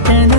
can't